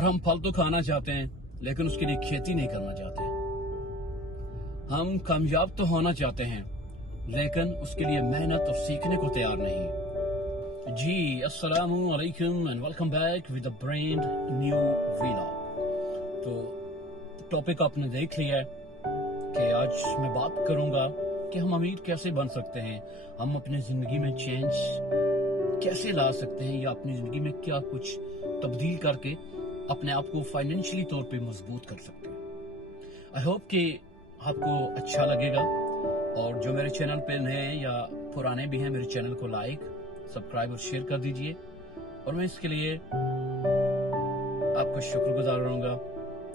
हम फल तो खाना चाहते हैं लेकिन उसके लिए खेती नहीं करना चाहते। हम कामयाब तो होना चाहते हैं लेकिन उसके लिए मेहनत और सीखने को तैयार नहीं। जी अस्सलामु अलैकुम and welcome back with a brand new vlog. तो टॉपिक आपने देख लिया है कि आज मैं बात करूंगा कि हम अमीर कैसे बन सकते हैं, हम अपनी जिंदगी में चेंज कैसे ला सकते हैं या अपनी जिंदगी में क्या कुछ तब्दील करके अपने आप को फाइनेंशियली तौर पे मजबूत कर सकते हैं। आई होप कि आपको अच्छा लगेगा, और जो मेरे चैनल पे नए या पुराने भी हैं मेरे चैनल को लाइक सब्सक्राइब और शेयर कर दीजिए, और मैं इसके लिए आपका शुक्रगुजार रहूँगा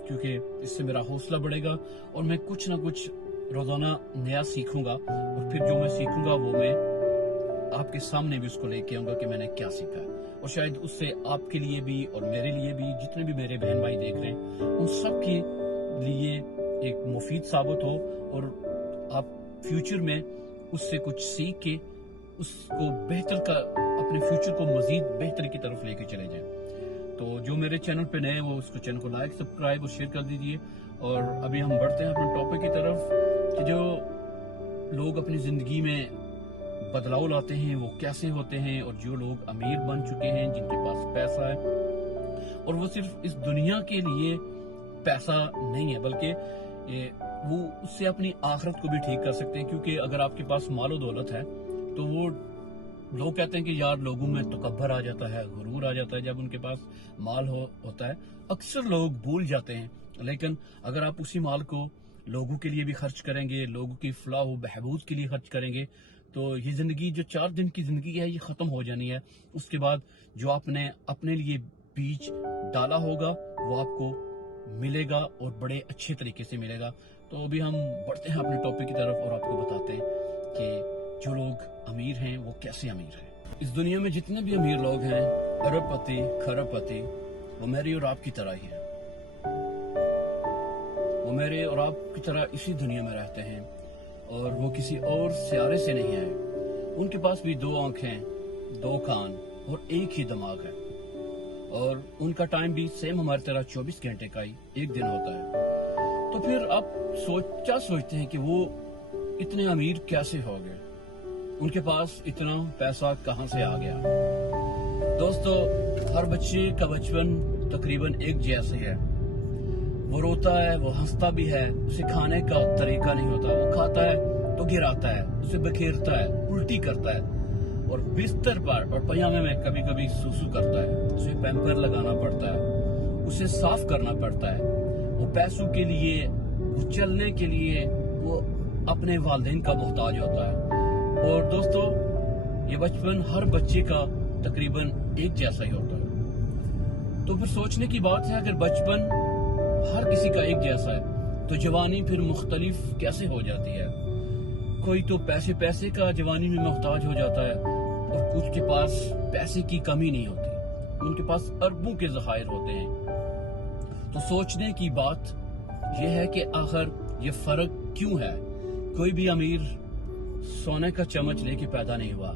क्योंकि इससे मेरा हौसला बढ़ेगा और मैं कुछ ना कुछ रोजाना नया सीखूंगा, और फिर जो मैं सीखूंगा वो मैं आपके सामने भी उसको लेके आऊंगा कि मैंने क्या सीखा है, और शायद उससे आपके लिए भी और मेरे लिए भी, जितने भी मेरे बहन भाई देख रहे हैं उन सब के लिए एक मुफीद साबित हो, और आप फ्यूचर में उससे कुछ सीख के उसको बेहतर का अपने फ्यूचर को मजीद बेहतरी की तरफ लेके चले जाएं। तो जो मेरे चैनल पे नए हैं वो उसको चैनल को लाइक सब्सक्राइब और शेयर कर दीजिए। और अभी हम बढ़ते हैं अपने टॉपिक की तरफ कि जो लोग अपनी जिंदगी में बदलाव लाते हैं वो कैसे होते हैं, और जो लोग अमीर बन चुके हैं जिनके पास पैसा है, और वो सिर्फ इस दुनिया के लिए पैसा नहीं है बल्कि वो उससे अपनी आखिरत को भी ठीक कर सकते हैं। क्योंकि अगर आपके पास मालो दौलत है तो वो लोग कहते हैं कि यार लोगों में तकब्बर आ जाता है, गुरूर आ जाता है जब उनके पास माल होता है। अक्सर लोग भूल जाते हैं, लेकिन अगर आप उसी माल को लोगों के लिए भी खर्च करेंगे, लोगों की फलाह व बहबूद के लिए खर्च करेंगे, तो ये जिंदगी जो 4 दिन की जिंदगी है ये खत्म हो जानी है। उसके बाद जो आपने अपने लिए बीज डाला होगा वो आपको मिलेगा, और बड़े अच्छे तरीके से मिलेगा। तो अभी हम बढ़ते हैं अपने टॉपिक की तरफ और आपको बताते हैं कि जो लोग अमीर हैं वो कैसे अमीर हैं। इस दुनिया में जितने भी अमीर लोग हैं, अरबपति खरबपति, वो मेरी और आपकी तरह ही है। वो मेरे और आपकी तरह इसी दुनिया में रहते हैं, और वो किसी और सियारे से नहीं आए। उनके पास भी 2 आंखें, 2 कान और एक ही दिमाग है, और उनका टाइम भी सेम हमारी तरह 24 घंटे का ही एक दिन होता है। तो फिर आप सोचते हैं कि वो इतने अमीर कैसे हो गए, उनके पास इतना पैसा कहां से आ गया। दोस्तों, हर बच्चे का बचपन तकरीबन एक जैसे है। वो रोता है, वो हंसता भी है, उसे खाने का तरीका नहीं होता, वो खाता है तो गिराता है, उसे बखेरता है, उल्टी करता है, और बिस्तर पर और पजामे में कभी कभी सुसु करता है। उसे पैम्पर लगाना पड़ता है, उसे साफ करना पड़ता है। वो पैसों के लिए, वो चलने के लिए वो अपने वालिदैन का मोहताज होता है। और दोस्तों, ये बचपन हर बच्चे का तकरीबन एक जैसा ही होता है। तो फिर सोचने की बात है, अगर बचपन हर किसी का एक जैसा है तो जवानी फिर मुख्तलिफ कैसे हो जाती है। कोई तो पैसे का जवानी में मोहताज हो जाता है, और कुछ के पास पैसे की कमी नहीं होती, उनके पास अरबों के ज़खायर होते हैं। तो सोचने की बात यह है कि आखिर ये फर्क क्यों है। कोई भी अमीर सोने का चम्मच लेके पैदा नहीं हुआ,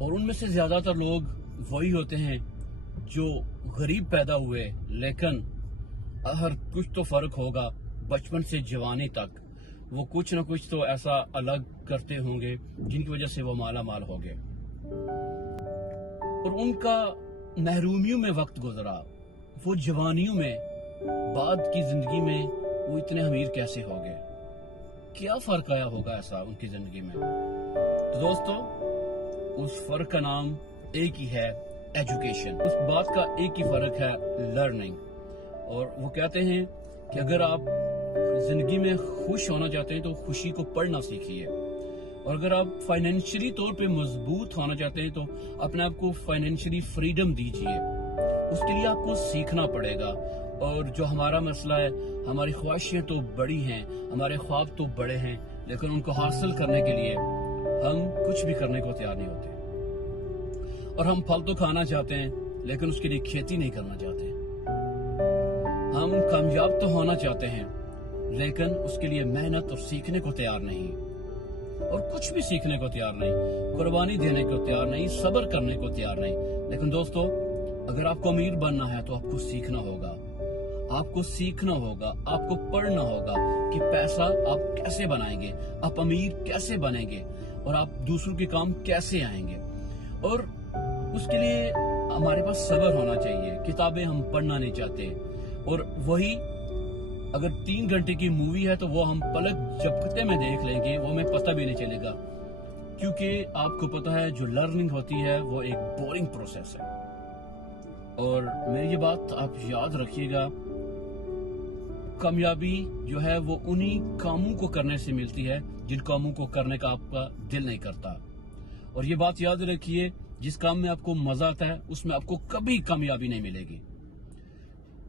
और उनमें से ज्यादातर लोग वही होते हैं जो गरीब पैदा हुए। लेकिन हर कुछ तो फर्क होगा, बचपन से जवानी तक वो कुछ ना कुछ तो ऐसा अलग करते होंगे जिनकी वजह से वो माला माल हो गए, और उनका महरूमियों में वक्त गुजरा, वो जवानियों में बाद की जिंदगी में वो इतने अमीर कैसे हो गए। क्या फर्क आया होगा ऐसा उनकी जिंदगी में। तो दोस्तों, उस फर्क का नाम एक ही है, एजुकेशन। उस बात का एक ही फर्क है, लर्निंग। और वो कहते हैं कि अगर आप जिंदगी में खुश होना चाहते हैं तो खुशी को पढ़ना सीखिए, और अगर आप फाइनेंशियली तौर पे मजबूत होना चाहते हैं तो अपने आप को फाइनेंशियली फ्रीडम दीजिए। उसके लिए आपको सीखना पड़ेगा। और जो हमारा मसला है, हमारी ख्वाहिशें तो बड़ी हैं, हमारे ख्वाब तो बड़े हैं, लेकिन उनको हासिल करने के लिए हम कुछ भी करने को तैयार नहीं होते। और हम फल तो खाना चाहते हैं लेकिन उसके लिए खेती नहीं करना चाहते। हम कामयाब तो होना चाहते हैं लेकिन उसके लिए मेहनत और सीखने को तैयार नहीं, और कुछ भी सीखने को तैयार नहीं, कुर्बानी देने को तैयार नहीं, सब्र करने को तैयार नहीं। लेकिन दोस्तों, اگر آپ کو امیر بننا ہے تو آپ کو سیکھنا ہوگا، آپ کو سیکھنا ہوگا، آپ کو پڑھنا ہوگا کہ پیسہ آپ کیسے بنائیں گے، آپ امیر کیسے بنیں گے اور آپ دوسروں کے کام کیسے آئیں گے۔ اور اس کے لیے ہمارے پاس صبر ہونا چاہیے۔ کتابیں ہم پڑھنا نہیں چاہتے، اور وہی اگر 3 گھنٹے کی مووی ہے تو وہ ہم پلک جھپکتے میں دیکھ لیں گے، وہ ہمیں پتہ بھی نہیں چلے گا، کیونکہ آپ کو پتہ ہے جو لرننگ ہوتی ہے وہ ایک بورنگ پروسیس ہے۔ اور میری یہ بات آپ یاد رکھیے گا، کامیابی جو ہے وہ انہی کاموں کو کرنے سے ملتی ہے جن کاموں کو کرنے کا آپ کا دل نہیں کرتا۔ اور یہ بات یاد رکھیے، جس کام میں آپ کو مزہ آتا ہے اس میں آپ کو کبھی کامیابی نہیں ملے گی۔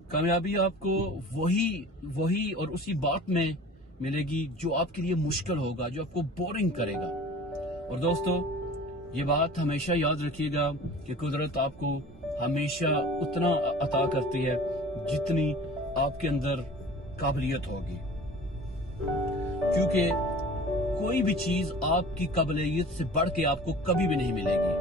کامیابی آپ کو وہی اور اسی بات میں ملے گی جو آپ کے لیے مشکل ہوگا، جو آپ کو بورنگ کرے گا۔ اور دوستو، یہ بات ہمیشہ یاد رکھیے گا کہ قدرت آپ کو ہمیشہ اتنا عطا کرتی ہے جتنی آپ کے اندر قابلیت ہوگی، کیونکہ کوئی بھی چیز آپ کی قابلیت سے بڑھ کے آپ کو کبھی بھی نہیں ملے گی۔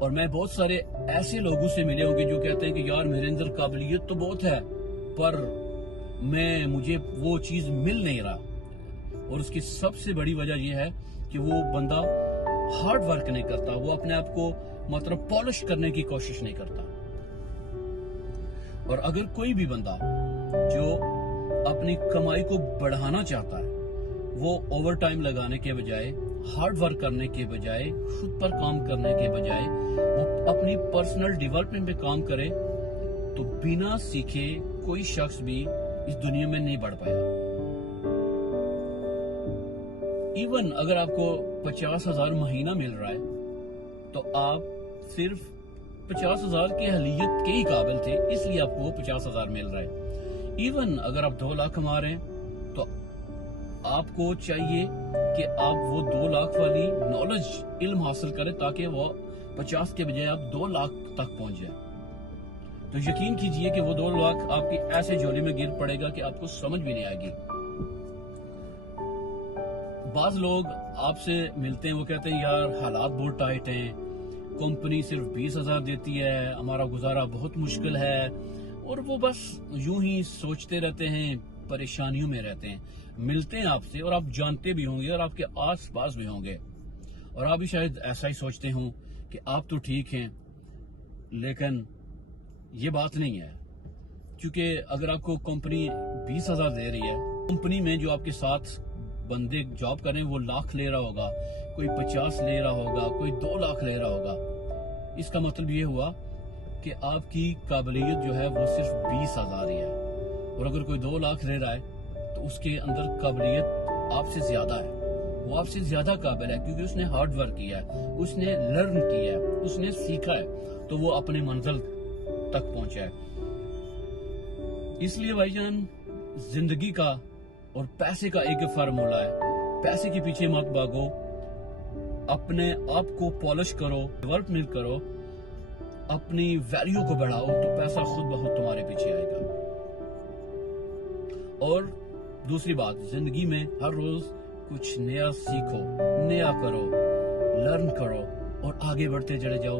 اور میں بہت سارے ایسے لوگوں سے ملے ہوں گے جو کہتے ہیں کہ یار میرے اندر قابلیت تو بہت ہے پر مجھے وہ چیز مل نہیں رہا، اور اس کی سب سے بڑی وجہ یہ ہے کہ وہ بندہ ہارڈ ورک نہیں کرتا، وہ اپنے آپ کو پالش کرنے کی کوشش نہیں کرتا۔ اور اگر کوئی بھی بندہ جو اپنی کمائی کو بڑھانا چاہتا ہے، وہ اوور ٹائم لگانے کے بجائے، ہارڈ ورک کرنے کے بجائے، خود پر کام کرنے کے بجائے وہ اپنی پرسنل ڈیولپمنٹ پہ کام کرے، تو بنا سیکھے کوئی شخص بھی اس دنیا میں نہیں بڑھ پایا۔ ایون اگر آپ کو 50,000 مہینہ مل رہا ہے تو آپ صرف 50,000 کی اہلیت کے ہی قابل تھے، اس لیے آپ کو 50,000 مل رہا ہے۔ ایون اگر آپ 2 لاکھ کما رہے ہیں تو آپ کو چاہیے کہ آپ وہ 2 لاکھ والی نالج، علم حاصل کریں تاکہ وہ 50 کے بجائے آپ 2 لاکھ تک پہنچ جائیں۔ تو یقین کیجئے کہ وہ 2 لاکھ آپ کی ایسے جھولی میں گر پڑے گا کہ آپ کو سمجھ بھی نہیں آئے گی۔ بعض لوگ آپ سے ملتے ہیں، وہ کہتے ہیں یار حالات بہت ٹائٹ ہیں، کمپنی صرف 20,000 دیتی ہے، ہمارا گزارا بہت مشکل ہے، اور وہ بس یوں ہی سوچتے رہتے ہیں، پریشانیوں میں رہتے ہیں۔ ملتے ہیں آپ سے اور آپ جانتے بھی ہوں گے اور آپ کے آس پاس بھی ہوں گے، اور آپ بھی شاید ایسا ہی سوچتے ہوں کہ آپ تو ٹھیک ہیں، لیکن یہ بات نہیں ہے، کیونکہ اگر آپ کو کمپنی 20,000 دے رہی ہے، کمپنی میں جو آپ کے ساتھ بندے جاب کر رہے ہیں وہ لاکھ لے رہا ہوگا، کوئی 50 لے رہا ہوگا، کوئی 2 لاکھ لے رہا ہوگا، اس کا مطلب یہ ہوا کہ آپ کی قابلیت جو ہے وہ صرف 20,000 ہی ہے۔ اور اگر کوئی 2 لاکھ لے رہا ہے تو اس کے اندر قابلیت آپ سے زیادہ ہے، وہ آپ سے زیادہ قابل ہے، کیونکہ اس نے ہارڈ ورک کیا ہے، اس نے لرن کیا ہے، اس نے سیکھا ہے، تو وہ اپنے منزل تک پہنچا ہے۔ اس لیے بھائی جان، زندگی کا اور پیسے کا ایک فارمولا ہے، پیسے کے پیچھے مت بھاگو، اپنے آپ کو پالش کرو، ڈیولپمنٹ کرو، اپنی ویلیو کو بڑھاؤ، تو پیسہ خود بخود تمہارے پیچھے آئے گا۔ اور دوسری بات، زندگی میں ہر روز کچھ نیا سیکھو، نیا کرو، لرن کرو اور آگے بڑھتے چلے جاؤ۔